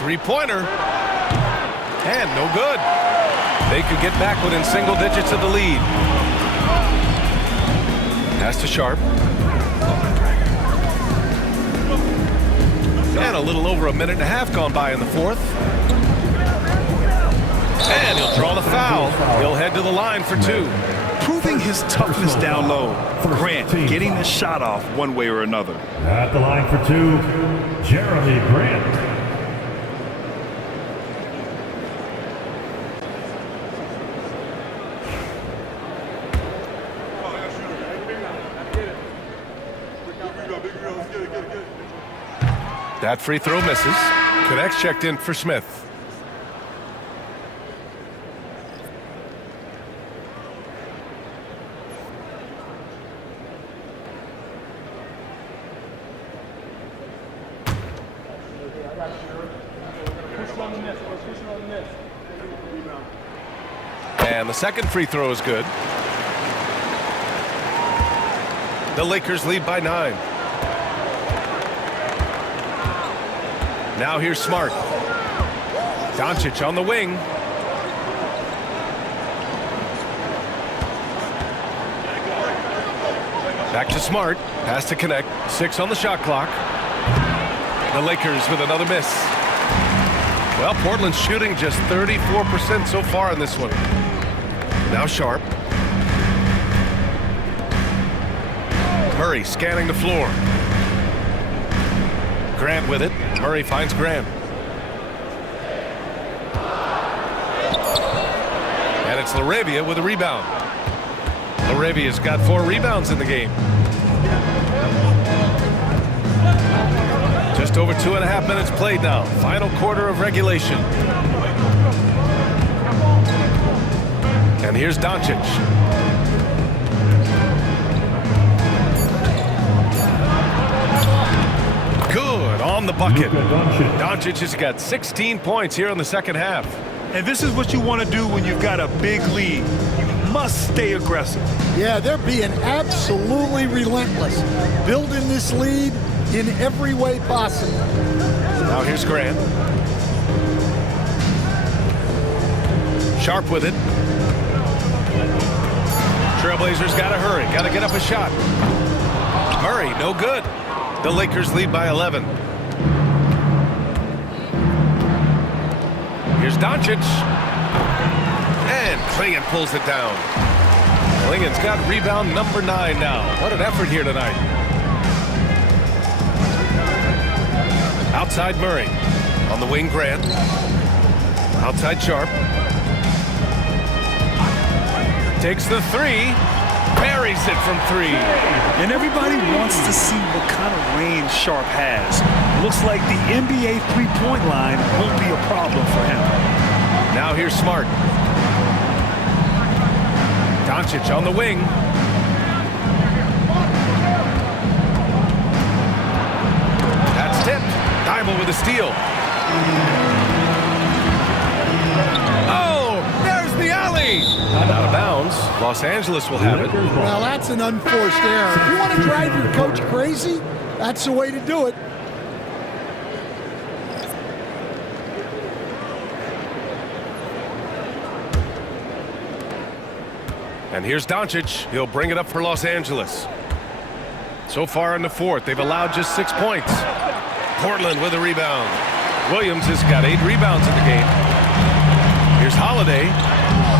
Three-pointer. And no good. They could get back within single digits of the lead. Pass to Sharp. And a little over a minute and a half gone by in the fourth. And he'll draw the foul. He'll head to the line for two. Proving his toughness down low. Grant getting the shot off one way or another. At the line for two, Jeremy Grant. That free throw misses. Connects checked in for Smith. And the second free throw is good. The Lakers lead by 9. Now here's Smart. Doncic on the wing. Back to Smart. Pass to connect. 6 on the shot clock. The Lakers with another miss. Well, Portland's shooting just 34% so far in this one. Now Sharp. Murray scanning the floor. Grant with it. Murray finds Grant. And it's LaRavia with a rebound. LaRavia's got 4 rebounds in the game. Just over 2.5 minutes played now. Final quarter of regulation. And here's Doncic. Good on the bucket. Doncic has got 16 points here in the second half. And this is what you want to do when you've got a big lead. You must stay aggressive. Yeah, they're being absolutely relentless, building this lead in every way possible. Now here's Grant. Sharp with it. Trailblazers got to hurry. Got to get up a shot. Murray, no good. The Lakers lead by 11. Here's Doncic. And Clingan pulls it down. Clingan's got rebound number 9 now. What an effort here tonight. Outside Murray. On the wing, Grant. Outside, Sharp. Takes the three. Buries it from 3. And everybody wants to see what kind of range Sharp has. Looks like the NBA three-point line won't be a problem for him. Now here's Smart. Doncic on the wing. That's tipped. Thybulle with a steal. Oh, there's the alley. Out of bounds. Los Angeles will have it. Well, that's an unforced error. If you want to drive your coach crazy, that's the way to do it. And here's Doncic. He'll bring it up for Los Angeles. So far in the fourth, they've allowed just 6 points. Portland with a rebound. Williams has got 8 rebounds in the game. Here's Holiday.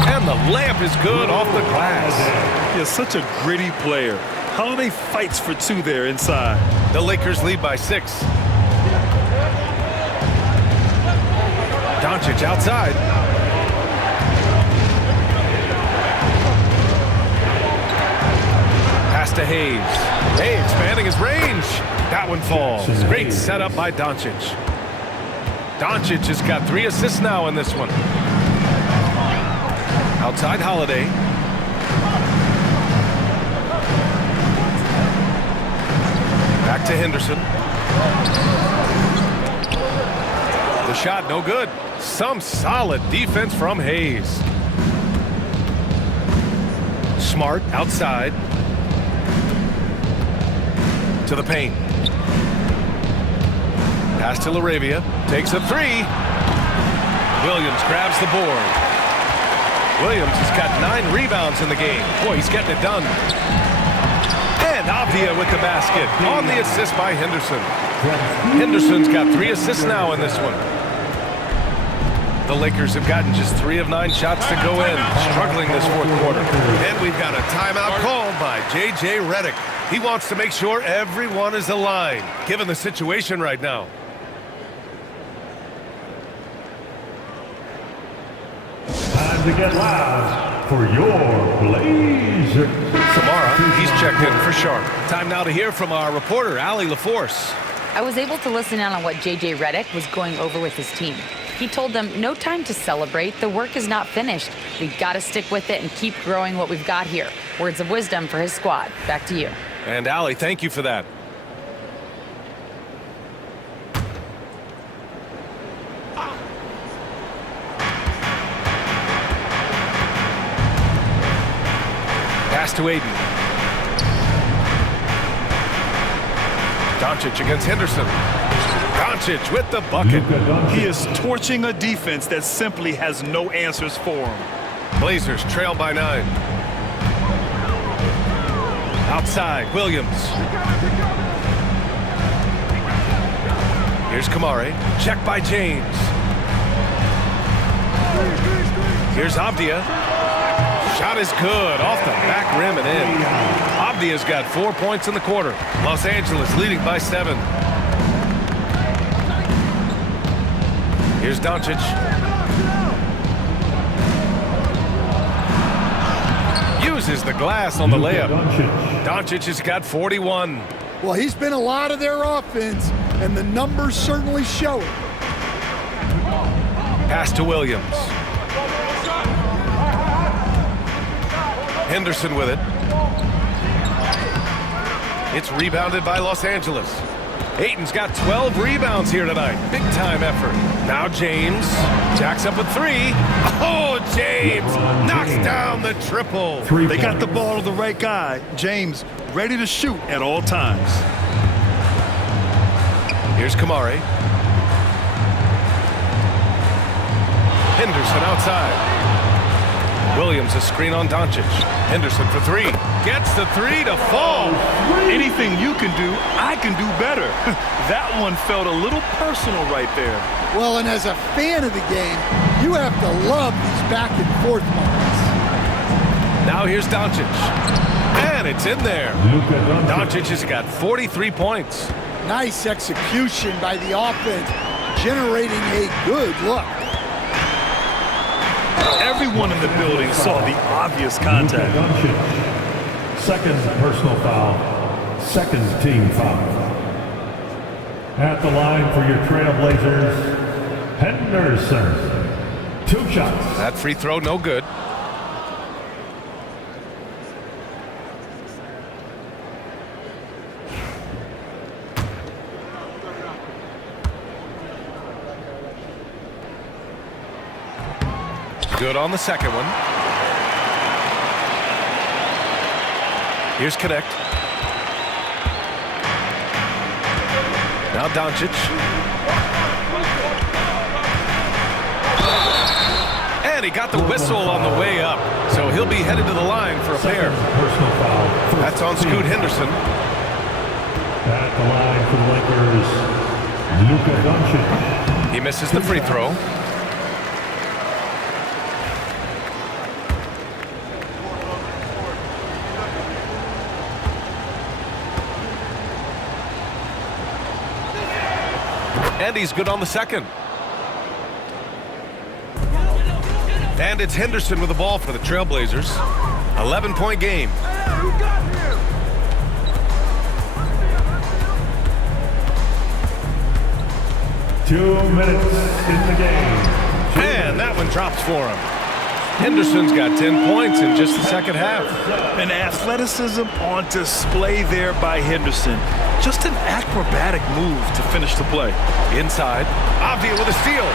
And the layup is good off the glass. He's such a gritty player. Holiday fights for 2 there inside. The Lakers lead by 6. Doncic outside. Pass to Hayes. Hey, expanding his range. That one falls. Great setup by Doncic. Doncic has got 3 assists now in this one. Outside Holiday. Back to Henderson. The shot no good. Some solid defense from Hayes. Smart outside. To the paint. Pass to LaRavia. Takes a 3. Williams grabs the board. Williams has got 9 rebounds in the game. Boy, he's getting it done. And Avdia with the basket on the assist by Henderson. Henderson's got 3 assists now in this one. The Lakers have gotten just 3 of 9 shots to go in, struggling this fourth quarter. And we've got a timeout called by J.J. Redick. He wants to make sure everyone is aligned, given the situation right now. Time to get loud for your Blazers. Samara, he's checked in for Sharp. Time now to hear from our reporter, Allie LaForce. I was able to listen in on what J.J. Redick was going over with his team. He told them, no time to celebrate. The work is not finished. We've got to stick with it and keep growing what we've got here. Words of wisdom for his squad. Back to you. And Allie, thank you for that. Pass to Aiden. Doncic against Henderson. Doncic with the bucket. He is torching a defense that simply has no answers for him. Blazers trail by 9. Outside, Williams. Here's Kamare. Check by James. Here's Avdia. Shot is good. Off the back rim and in. Avdia's got 4 points in the quarter. Los Angeles leading by 7. Here's Doncic. Uses the glass on the layup. Doncic has got 41. Well, he's been a lot of their offense, and the numbers certainly show it. Pass to Williams. Henderson with it. It's rebounded by Los Angeles. Ayton's got 12 rebounds here tonight. Big time effort. Now James jacks up with 3. Oh, James knocks down the triple. They got the ball to the right guy. James ready to shoot at all times. Here's Kamare. Henderson outside. Williams a screen on Doncic. Henderson for 3. Gets the 3 to fall. Anything you can do, I can do better. That one felt a little personal right there. Well, and as a fan of the game, you have to love these back and forth moments. Now here's Doncic. And it's in there. Doncic has got 43 points. Nice execution by the offense. generating a good look. Everyone in the building saw the obvious contact. Luka Doncic. Second personal foul. Second team foul. At the line for your Trailblazers, Henderson. 2 shots. That free throw, no good. Good on the second one. Here's Connect. Now Doncic. And he got the whistle on the way up. So he'll be headed to the line for a pair. Personal foul. That's on Scoot Henderson. At the line for the Lakers, Luka Doncic. He misses the free throw. And he's good on the second. And it's Henderson with the ball for the Trailblazers. 11-point game. 2 minutes in the game. And that one drops for him. Henderson's got 10 points in just the second half. An athleticism on display there by Henderson. Just an acrobatic move to finish the play. Inside, Avdia with a steal.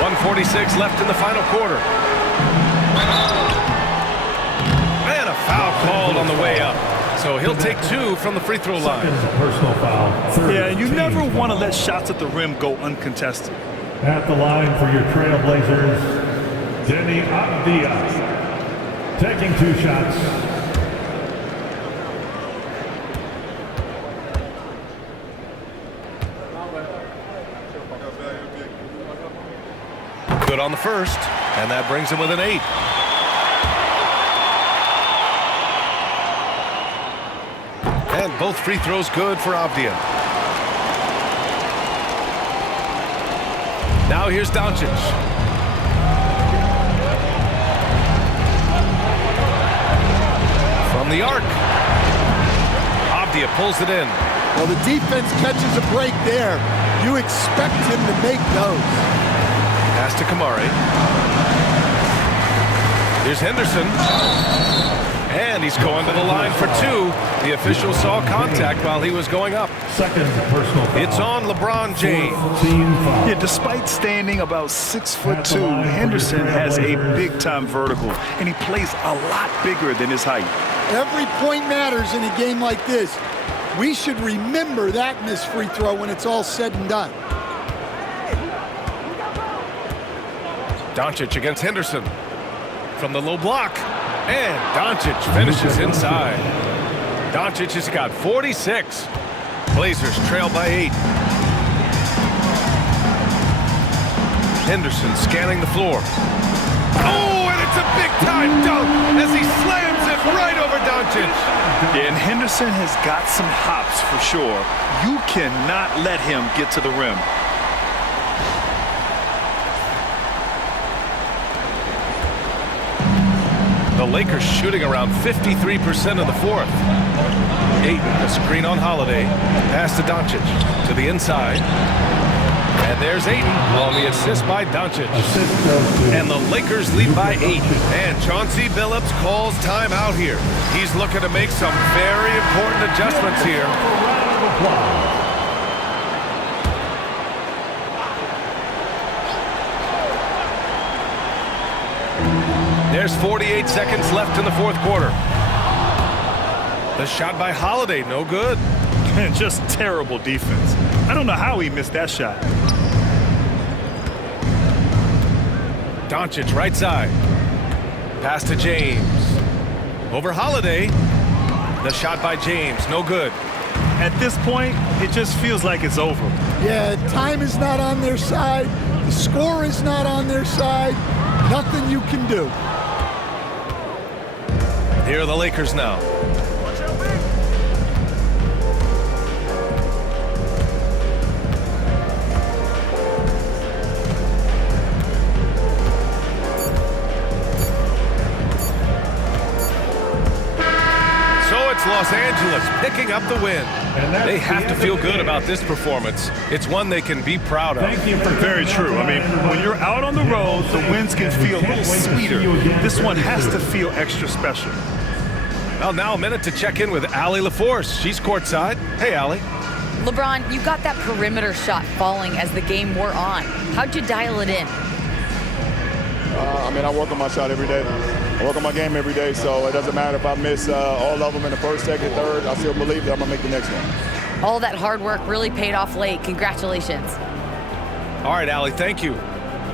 1:46 left in the final quarter. And a foul called on the way up. So he'll take 2 from the free throw line. Personal foul. Yeah, you never want to let shots at the rim go uncontested. At the line for your Trailblazers, Deni Avdia. Taking 2 shots. Good on the first, and that brings him with an 8. And both free throws good for Avdia. Now here's Doncic. From the arc. Avdia pulls it in. Well, the defense catches a break there. You expect him to make those. Pass to Kamari. Here's Henderson. And he's going to the line for 2. The official saw contact while he was going up. Second personal foul. It's on LeBron James. Team foul. Yeah, despite standing about 6'2", Henderson has a big-time vertical, and he plays a lot bigger than his height. Every point matters in a game like this. We should remember that missed free throw when it's all said and done. Doncic against Henderson. From the low block. And Doncic finishes inside. Doncic has got 46. Blazers trail by 8. Henderson scanning the floor. Oh, and it's a big-time dunk as he slams it right over Doncic. Yeah, and Henderson has got some hops for sure. You cannot let him get to the rim. The Lakers shooting around 53% in the fourth. Ayton, a screen on Holiday. Pass to Doncic. To the inside. And there's Ayton on the assist by Doncic. And the Lakers lead by 8. And Chauncey Billups calls timeout here. He's looking to make some very important adjustments here. There's 48 seconds left in the fourth quarter. The shot by Holiday, no good. Just terrible defense. I don't know how he missed that shot. Doncic, right side. Pass to James. Over Holiday. The shot by James, no good. At this point, it just feels like it's over. Yeah, time is not on their side. The score is not on their side. Nothing you can do. Here are the Lakers now. picking up the win. They have to feel good about this performance. It's one they can be proud of. Very true. I mean, when you're out on the road, the wins can feel a little sweeter. This one has to feel extra special. Well, now a minute to check in with Allie LaForce. She's courtside. Hey, Allie. LeBron, you got that perimeter shot falling as the game wore on. How'd you dial it in? I work on my shot every day. I work on my game every day, so it doesn't matter if I miss all of them in the first, second, third. I still believe that I'm going to make the next one. All that hard work really paid off late. Congratulations. All right, Allie, thank you.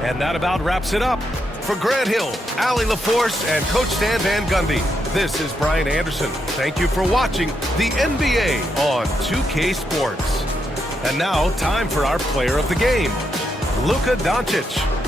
And that about wraps it up. For Grant Hill, Allie LaForce, and Coach Stan Van Gundy, this is Brian Anderson. Thank you for watching the NBA on 2K Sports. And now, time for our player of the game, Luka Doncic.